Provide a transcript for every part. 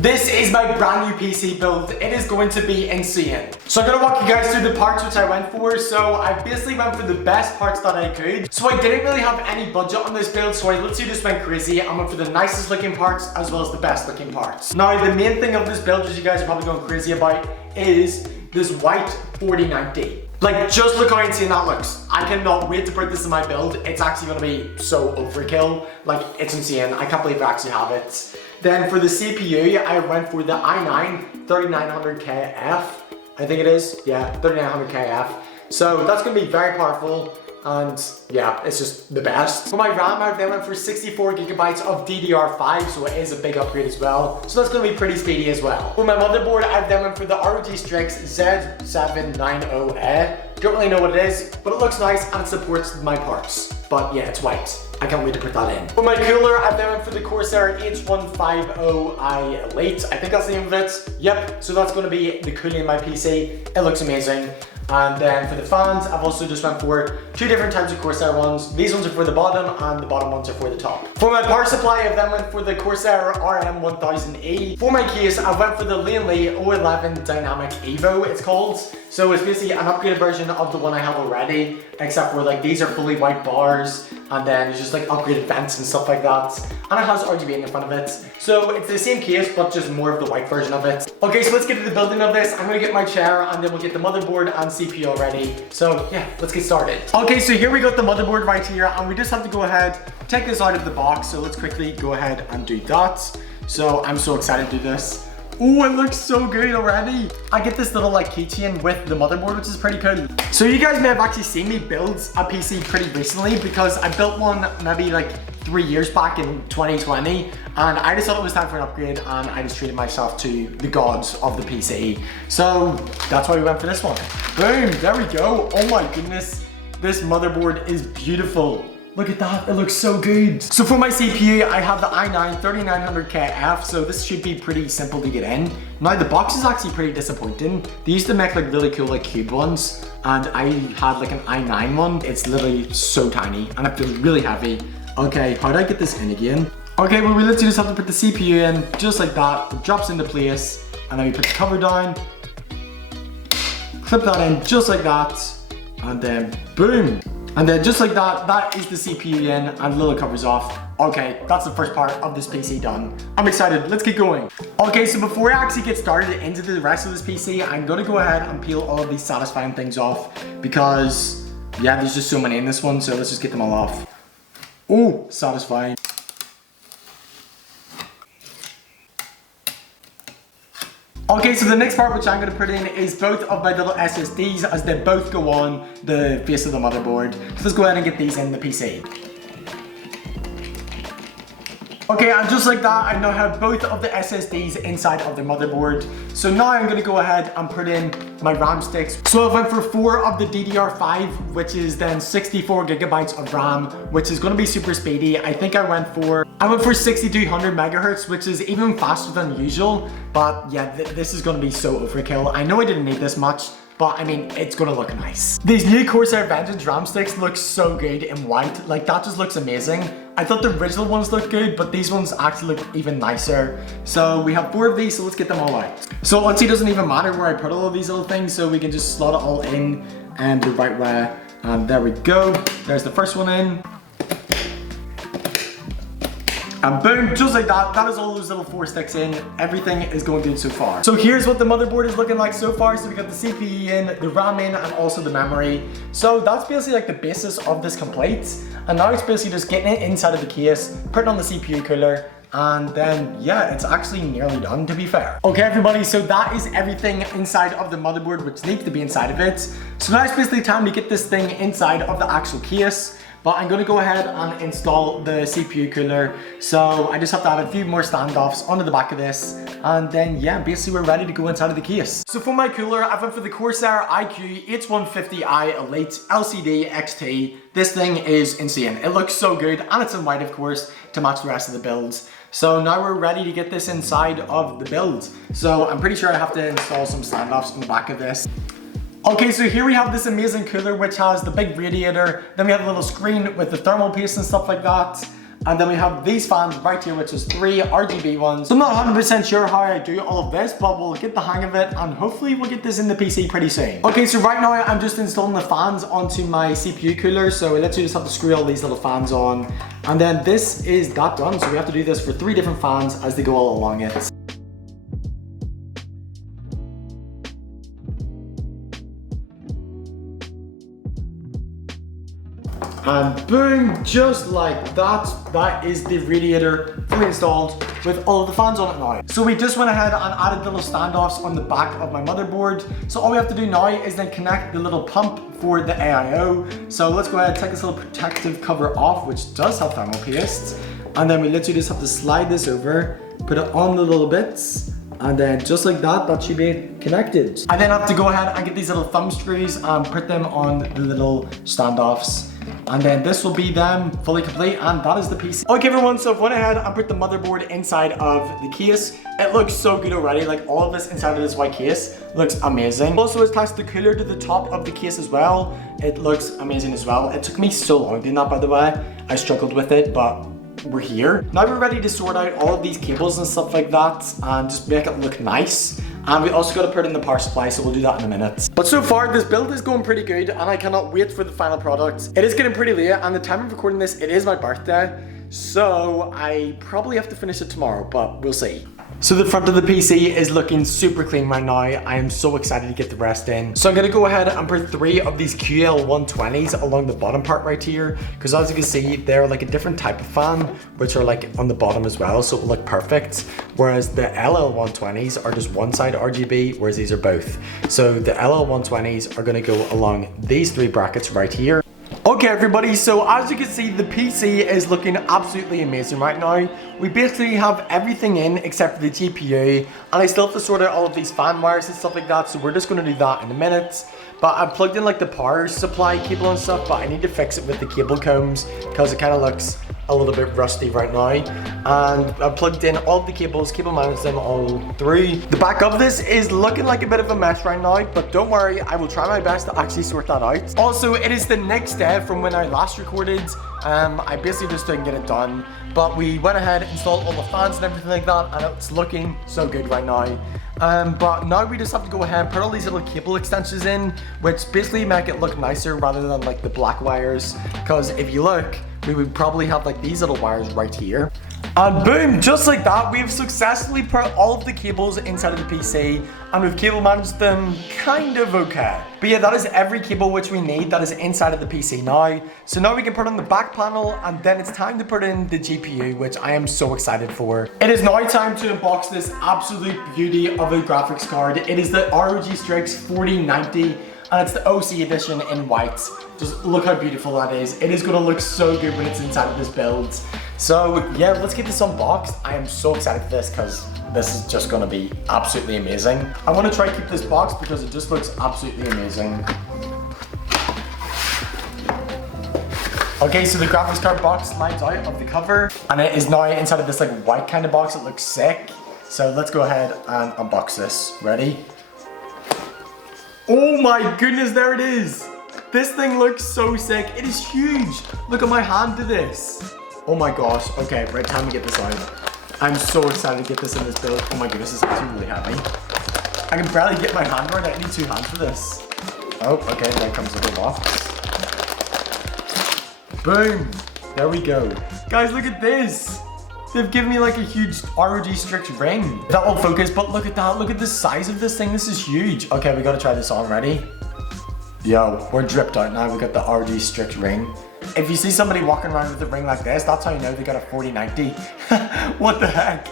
This is my brand new PC build. It is going to be insane. So I'm gonna walk you guys through the parts which I went for. So I basically went for the best parts that I could. So I didn't really have any budget on this build, so I literally just went crazy. I went for the nicest looking parts as well as the best looking parts. Now the main thing of this build, which you guys are probably going crazy about, is this white 4090. Like, just look how insane that looks. I cannot wait to put this in my build. It's actually gonna be so overkill. Like, it's insane. I can't believe I actually have it. Then for the CPU, I went for the i9 3900KF. I think it is. Yeah, 3900KF. So that's gonna be very powerful. And yeah, it's just the best. For my RAM, I then went for 64 gigabytes of DDR5, so it is a big upgrade as well. So that's gonna be pretty speedy as well. For my motherboard, I then went for the ROG Strix Z790A. Don't really know what it is, but it looks nice and it supports my parts. But yeah, it's white. I can't wait to put that in. For my cooler, I then went for the Corsair H150i Elite. I think that's the name of it. Yep, so that's gonna be the cooling in my PC. It looks amazing. And then for the fans, I've also just went for two different types of Corsair ones. These ones are for the bottom and the bottom ones are for the top. For my power supply, I then went for the Corsair RM1000E. For my case, I went for the Lanely O11 Dynamic Evo, it's called. So it's basically an upgraded version of the one I have already, except for like these are fully white bars, and then it's just like upgraded vents and stuff like that. And it has RGB in front of it. So it's the same case, but just more of the white version of it. Okay, so let's get to the building of this. I'm gonna get my chair and then we'll get the motherboard and CPU ready. So yeah, let's get started. Okay, so here we got the motherboard right here, and we just have to go ahead, take this out of the box. So let's quickly go ahead and do that. So I'm so excited to do this. Oh, it looks so good already. I get this little like keychain with the motherboard, which is pretty cool. So you guys may have actually seen me build a PC pretty recently, because I built one maybe like 3 years back in 2020, and I just thought it was time for an upgrade, and I just treated myself to the gods of the PC. So that's why we went for this one. Boom, there we go. Oh my goodness, this motherboard is beautiful. Look at that, it looks so good. So for my CPU, I have the i9 3900KF, so this should be pretty simple to get in. Now the box is actually pretty disappointing. They used to make like really cool like cube ones, and I had like an i9 one. It's literally so tiny, and it feels really heavy. Okay, how do I get this in again? Okay, well we literally just have to put the CPU in, just like that. It drops into place, and then we put the cover down, clip that in just like that, and then boom. And then just like that, that is the CPU in, and the little cover's off. Okay, that's the first part of this PC done. I'm excited, let's get going. Okay, so before I actually get started into the rest of this PC, I'm gonna go ahead and peel all of these satisfying things off, because yeah, there's just so many in this one, so let's just get them all off. Oh, satisfying. Okay, so the next part which I'm going to put in is both of my little SSDs, as they both go on the face of the motherboard. So let's go ahead and get these in the PC. Okay, and just like that, I now have both of the SSDs inside of the motherboard. So now I'm gonna go ahead and put in my RAM sticks. So I went for 4 of the DDR5, which is then 64 gigabytes of RAM, which is gonna be super speedy. I think I went for 6200 megahertz, which is even faster than usual. But yeah, this is gonna be so overkill. I know I didn't need this much, but I mean, it's gonna look nice. These new Corsair Vengeance RAM sticks look so good in white. Like, that just looks amazing. I thought the original ones looked good, but these ones actually look even nicer. So we have 4 of these, so let's get them all out. So honestly, it doesn't even matter where I put all of these little things, so we can just slot it all in and the right way. And there we go. There's the first one in. And boom, just like that, that is all those little 4 sticks in. Everything is going good so far. So here's what the motherboard is looking like so far. So we got the CPU in, the RAM in, and also the memory. So that's basically like the basis of this complete. And now it's basically just getting it inside of the case, putting on the CPU cooler, and then yeah, it's actually nearly done, to be fair. Okay everybody, so that is everything inside of the motherboard which needs to be inside of it. So now it's basically time to get this thing inside of the actual case. But I'm gonna go ahead and install the CPU cooler. So I just have to add a few more standoffs onto the back of this. And then yeah, basically we're ready to go inside of the case. So for my cooler, I went for the Corsair iQ H150i Elite LCD XT. This thing is insane. It looks so good, and it's in white of course, to match the rest of the builds. So now we're ready to get this inside of the build. So I'm pretty sure I have to install some standoffs on the back of this. Okay, so here we have this amazing cooler which has the big radiator, then we have a little screen with the thermal paste and stuff like that, And then we have these fans right here, which is 3 RGB ones. So I'm not 100% sure how I do all of this, but we'll get the hang of it and hopefully we'll get this in the PC pretty soon. Okay, so right now I'm just installing the fans onto my CPU cooler. So we literally just have to screw all these little fans on. And then this is that done. So we have to do this for 3 different fans as they go all along it. And boom, just like that, that is the radiator fully installed with all of the fans on it now. So we just went ahead and added little standoffs on the back of my motherboard. So all we have to do now is then connect the little pump for the AIO. So let's go ahead and take this little protective cover off, which does have thermal paste. And then we literally just have to slide this over, put it on the little bits, and then just like that, that should be connected. I then have to go ahead and get these little thumb screws and put them on the little standoffs. And then this will be them fully complete, and that is the PC. Okay everyone, so I went ahead and put the motherboard inside of the case. It looks so good already, like all of this inside of this white case looks amazing. Also attached the cooler to the top of the case as well. It looks amazing as well. It took me so long doing that, by the way. I struggled with it, but we're here. Now we're ready to sort out all of these cables and stuff like that and just make it look nice. And we also got to put in the power supply, so we'll do that in a minute. But so far, this build is going pretty good and I cannot wait for the final product. It is getting pretty late, and the time of recording this, it is my birthday. So I probably have to finish it tomorrow, but we'll see. So the front of the PC is looking super clean right now. I am so excited to get the rest in. So I'm gonna go ahead and put 3 of these QL120s along the bottom part right here, because as you can see, they're like a different type of fan, which are like on the bottom as well, so it will look perfect. Whereas the LL120s are just one side RGB, whereas these are both. So the LL120s are gonna go along these 3 brackets right here. Okay everybody, so as you can see, the PC is looking absolutely amazing right now. We basically have everything in except for the GPU, and I still have to sort out all of these fan wires and stuff like that, so we're just going to do that in a minute. But I've plugged in like the power supply cable and stuff, but I need to fix it with the cable combs because it kind of looks a little bit rusty right now. And I've plugged in all of the cables, cable managed them all through. The back of this is looking like a bit of a mess right now, but don't worry, I will try my best to actually sort that out. Also, it is the next day from when I last recorded. I basically just didn't get it done, but we went ahead, installed all the fans and everything like that, and it's looking so good right now. But now we just have to go ahead and put all these little cable extensions in, which basically make it look nicer rather than like the black wires, because if you look, we would probably have like these little wires right here. And boom, just like that, we've successfully put all of the cables inside of the PC, and we've cable managed them kind of okay. But yeah, that is every cable which we need that is inside of the PC now. So now we can put on the back panel, and then it's time to put in the GPU, which I am so excited for. It is now time to unbox this absolute beauty of a graphics card. It is the ROG Strix 4090. And it's the OC edition in white. Just look how beautiful that is. It is gonna look so good when it's inside of this build. So yeah, let's get this unboxed. I am so excited for this because this is just gonna be absolutely amazing. I wanna try to keep this box because it just looks absolutely amazing. Okay, so the graphics card box slides out of the cover, and it is now inside of this like white kind of box. It looks sick. So let's go ahead and unbox this. Ready? Oh my goodness, there it is. This thing looks so sick. It is huge. Look at my hand to this. Oh my gosh. Okay, right, time to get this out. I'm so excited to get this in this build. Oh my goodness, this is actually really heavy. I can barely get my hand around it. I need 2 hands for this. Oh, okay, there comes the whole box. Boom. There we go. Guys, look at this. They've given me like a huge ROG Strix ring. That won't focus, but look at that. Look at the size of this thing. This is huge. Okay, we gotta try this on. Ready? Yo, we're dripped out now. We got the ROG Strix ring. If you see somebody walking around with a ring like this, that's how you know they got a 4090. What the heck?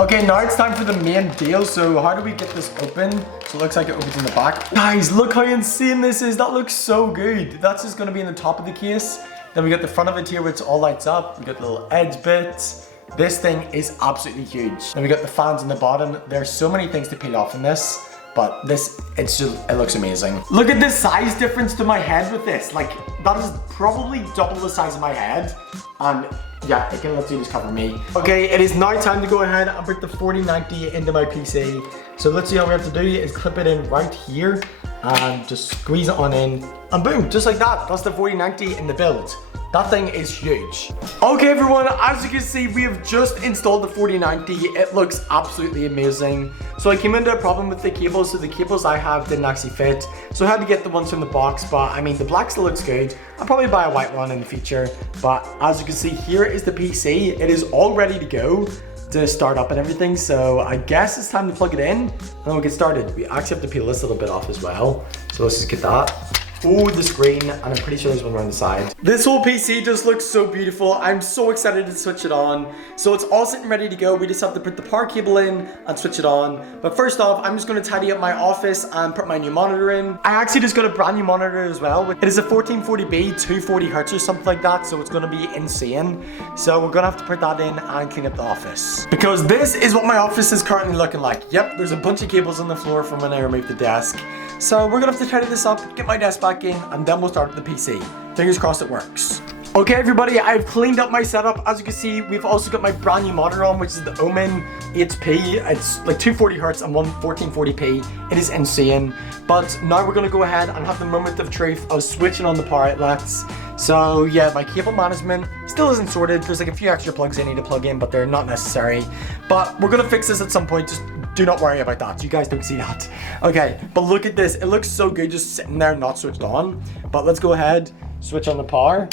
Okay, now it's time for the main deal. So how do we get this open? So it looks like it opens in the back. Guys, look how insane this is. That looks so good. That's just gonna be in the top of the case. Then we got the front of it here, which all lights up. We got the little edge bits. This thing is absolutely huge. Then we got the fans on the bottom. There's so many things to peel off in this, but this, it looks amazing. Look at the size difference to my head with this. Like, that is probably double the size of my head. And yeah, it can literally just cover me. Okay, it is now time to go ahead and put the 4090 into my PC. So let's see, all we have to do is clip it in right here and just squeeze it on in, and boom, just like that. That's the 4090 in the build. That thing is huge. Okay, everyone, as you can see, we have just installed the 4090. It looks absolutely amazing. So I came into a problem with the cables, so the cables I have didn't actually fit. So I had to get the ones from the box, but I mean, the black still looks good. I'll probably buy a white one in the future. But as you can see, here is the PC. It is all ready to go to start up and everything. So I guess it's time to plug it in and then we'll get started. We actually have to peel this a little bit off as well. So let's just get that. Oh, the screen, and I'm pretty sure there's one around the side. This whole PC just looks so beautiful. I'm so excited to switch it on. So it's all sitting ready to go. We just have to put the power cable in and switch it on. But first off, I'm just going to tidy up my office and put my new monitor in. I actually just got a brand new monitor as well. It is a 1440p, 240 hertz or something like that. So it's going to be insane. So we're going to have to put that in and clean up the office. Because this is what my office is currently looking like. Yep, there's a bunch of cables on the floor from when I removed the desk. So we're gonna have to tidy this up, get my desk back in, and then we'll start with the PC. Fingers crossed it works. Okay, everybody, I've cleaned up my setup. As you can see, we've also got my brand new monitor on, which is the Omen HP. It's like 240 hertz and 1440p. It is insane. But now we're gonna go ahead and have the moment of truth of switching on the power outlets. So yeah, my cable management still isn't sorted. There's like a few extra plugs I need to plug in, but they're not necessary. But we're gonna fix this at some point. Just do not worry about that. You guys don't see that. Okay, but look at this. It looks so good just sitting there not switched on. But let's go ahead, switch on the power.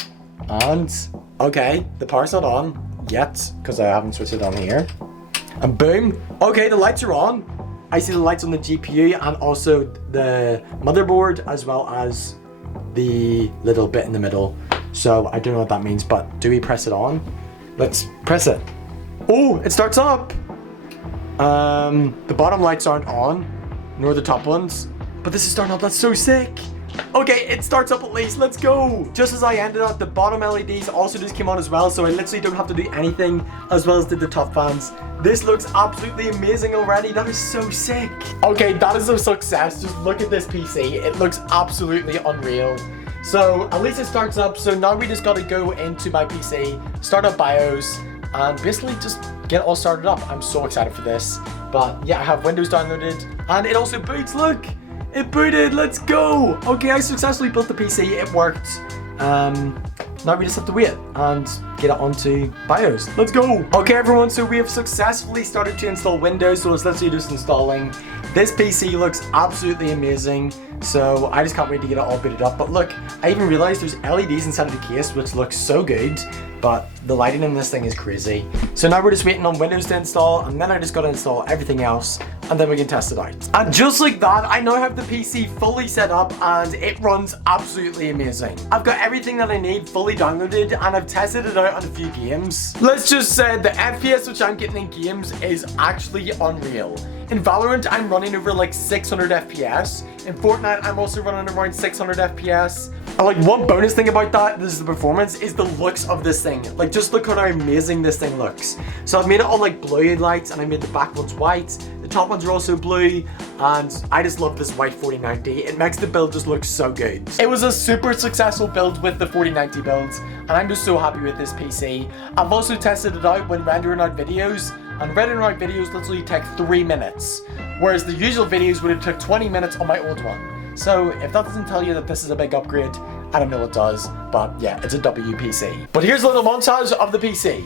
And okay, the power's not on yet because I haven't switched it on here. And boom. Okay, the lights are on. I see the lights on the GPU and also the motherboard as well as the little bit in the middle. So I don't know what that means, but do we press it on? Let's press it. Oh, it starts up. The bottom lights aren't on, nor the top ones, but this is starting up. That's so sick. Okay, it starts up at least. Let's go. Just as I ended up, the bottom LEDs also just came on as well, so I literally don't have to do anything, as well as did the top fans. This looks absolutely amazing already. That is so sick. Okay, that is a success. Just look at this PC. It looks absolutely unreal. So at least it starts up. So now we just got to go into my PC, start up BIOS, and basically just get it all started up. I'm so excited for this. But yeah, I have Windows downloaded and it also boots. Look, it booted. Let's go. Okay, I successfully built the PC. It worked. Now we just have to wait and get it onto BIOS. Let's go. Okay, everyone, so we have successfully started to install Windows. So it's literally just installing. This PC looks absolutely amazing. So I just can't wait to get it all booted up. But look, I even realized there's LEDs inside of the case, which looks so good. But the lighting in this thing is crazy. So now we're just waiting on Windows to install, and then I just gotta install everything else, and then we can test it out. And just like that, I now have the PC fully set up, and it runs absolutely amazing. I've got everything that I need fully downloaded, and I've tested it out on a few games. Let's just say the FPS which I'm getting in games is actually unreal. In Valorant, I'm running over like 600 FPS. In Fortnite, I'm also running around 600 FPS. And like one bonus thing about that, this is the performance, is the looks of this thing. Like just look how amazing this thing looks. So I've made it all like blue lights and I made the back ones white. The top ones are also blue. And I just love this white 4090. It makes the build just look so good. It was a super successful build with the 4090 builds. And I'm just so happy with this PC. I've also tested it out when rendering out videos. And rendering out videos literally take 3 minutes. Whereas the usual videos would have took 20 minutes on my old one. So if that doesn't tell you that this is a big upgrade, I don't know what does. But yeah, it's a WPC. But here's a little montage of the PC.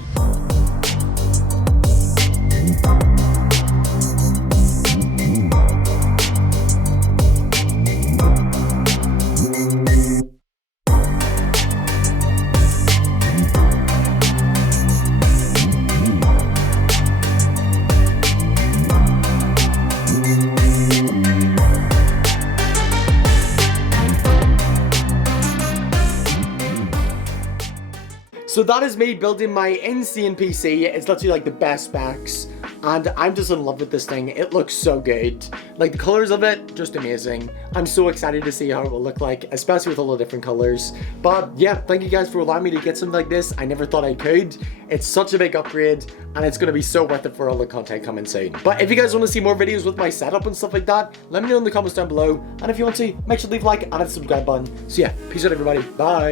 So that is me building my insane PC. It's literally like the best specs. And I'm just in love with this thing. It looks so good. Like the colors of it, just amazing. I'm so excited to see how it will look like, especially with all the different colors. But yeah, thank you guys for allowing me to get something like this. I never thought I could. It's such a big upgrade and it's going to be so worth it for all the content coming soon. But if you guys want to see more videos with my setup and stuff like that, let me know in the comments down below. And if you want to, make sure to leave a like and hit the subscribe button. So yeah, peace out everybody. Bye.